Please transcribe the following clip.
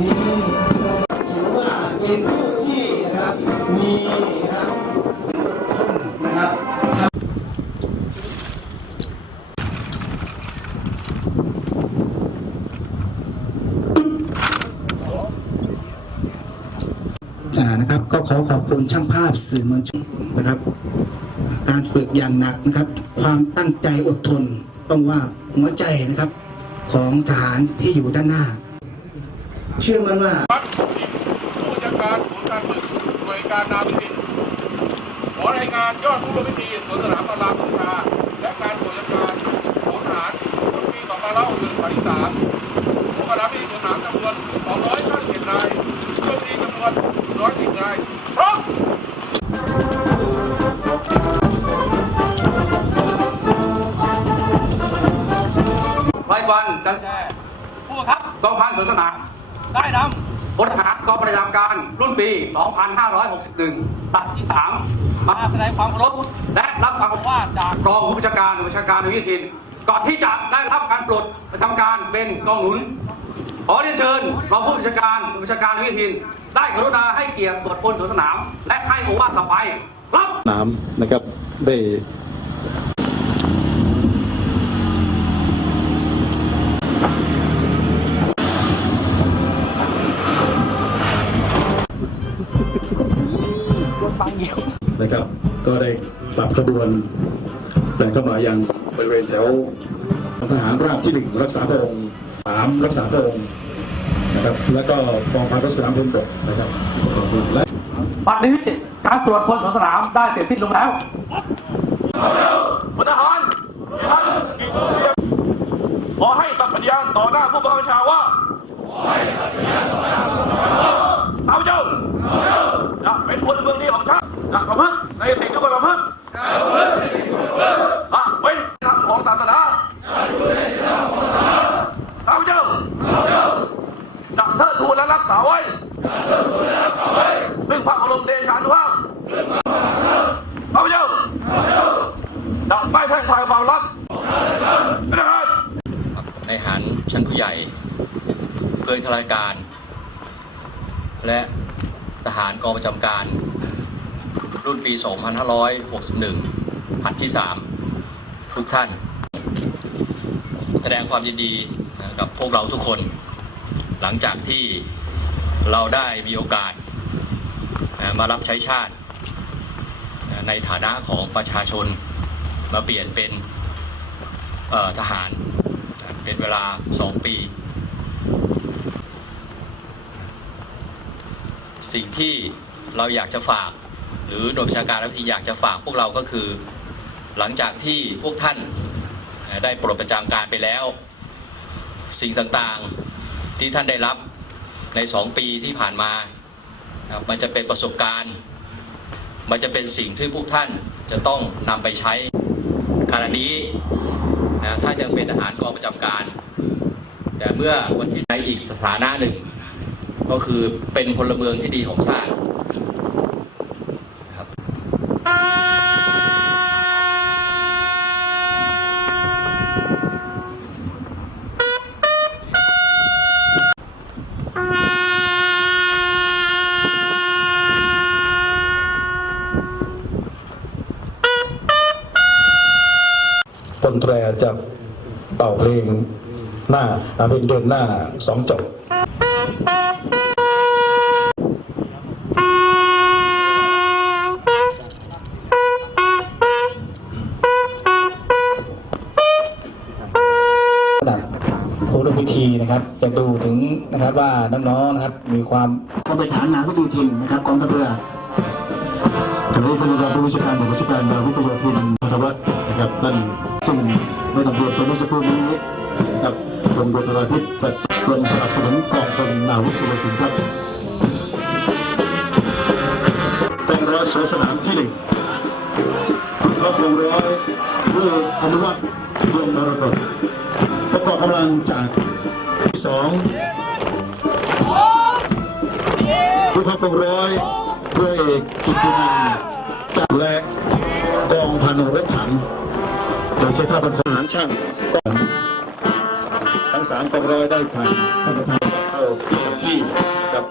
นี้ถือว่าเป็นผู้ที่นะครับมีนะครับนะครับนะครับก็ขอขอบคุณช่างภาพสื่อมวลชนนะครับ การฝึกอย่างหนักนะครับ ความตั้งใจอดทนต้องว่าหัวใจนะครับของทหารที่อยู่ด้านหน้า เชื่อมั่นว่าวัดผู้จัดการศูนย์การฝึกหน่วยการนาวินขอรายงานยอดผู้ร่วมพิธีสวนสนามพลาพุทธาและการตรวจการของทหารปี2563ของคณะพิธีสวนสนามจำนวน257รายผู้ร่วมพิธีจำนวน110รายพร้อมรายวันจันแจผู้บังคับกองพันสวนสนาม ได้นำพลทหารกองประจำการรุ่นปี 2561 ตัดที่ 3 มาแสดงความเคารพและรับฟังคำว่าจากรองผู้บัญชาการผู้บัญชาการในวิทิน ก่อนที่จะได้รับการปลดประจำการเป็นกองหนุน ขอเรียนเชิญรองผู้บัญชาการผู้บัญชาการในวิทิน ได้กรุณาให้เกียรติตรวจคนสวนสนาม และให้โอวาทต่อไปรับน้ำนะครับได้ นะครับ ก็ได้ปรับขบวนแบ่งเข้ามายังบริเวณแถวทหารราบที่หนึ่งรักษาพระองค์สามรักษาพระองค์นะครับแล้วก็กองพันรักษาพระองค์บกนะครับและปัจจุบันการตรวจคนสวนสนามได้เสร็จสิ้นลงแล้วพลทหารขอให้สัตย์ปฏิญาณต่อหน้าผู้บังคับบัญชาว่าข้าพเจ้าจะ เป็นพลเมืองดีของชาติจะประพฤติในสิ่งที่ควรประพฤติละเว้นธรรมของศาสนาข้าพเจ้าจะเทิดทูนและรักษาไว้ ซึ่งพระบรมเดชานุภาพข้าพเจ้าดับไม่แพร่งพายความลับนะครับในหันชั้นผู้ใหญ่ เพื่อนข้าราชการ และ ทหารกองประจำการ รุ่นปี 2561ผัดที่ 3 ทุกท่าน แสดงความยินดีกับพวกเราทุกคน หลังจากที่เราได้มีโอกาสมารับใช้ชาติ ในฐานะของประชาชนมาเปลี่ยนเป็นทหารเป็นเวลา 2 ปี สิ่งที่เราอยากจะฝาก หรือโดยประชาการแล้วที่อยากจะฝากพวกเราก็คือ หลังจากที่พวกท่านได้ปลดประจำการไปแล้ว สิ่งต่างๆที่ท่านได้รับใน 2 ปีที่ผ่านมา มันจะเป็นประสบการณ์ มันจะเป็นสิ่งที่พวกท่านจะต้องนำไปใช้ขณะนี้นะถ้ายังเป็นทหารกองประจำการ แต่เมื่อวันที่ในอีกสถานะหนึ่ง ก็คือเป็นพลเมืองที่ดีของชาติครับพลแตรจะเป่าเพลงหน้าอ่าเป็นเดินหน้าสองจบ ผู้ร่วมพิธีนะครับจะดูถึงนะครับว่าน้องๆนะครับมีความก็ไปฐานนาวิทยุทินนะครับกองทัพเรือทะเลพลเรือผู้วิชาการผู้วิชาการดาววิทยุทินธนวัฒน์นะครับท่านซึ่งไม่ต้องเรียนตัวเมื่อสักครู่นี้นะครับกรมโยธาธิการจัดกรมสนับสนุนกองพลนาวิกโยธินครับเป็นร้อยสวนสนามที่หนึ่งคุณท็อปวงร้อยด้วยออนุวัฒน์ดวงมรกต กำลังจากที่สองคุณท็อปวงร้อยด้วยเอกกิตินันจากและกองพันรถถังโดยใช้ท่าบรรทหารช่างกอนทั้งสามกองร้อยได้ผ่านท่านประธานเข้าประจำที่กับ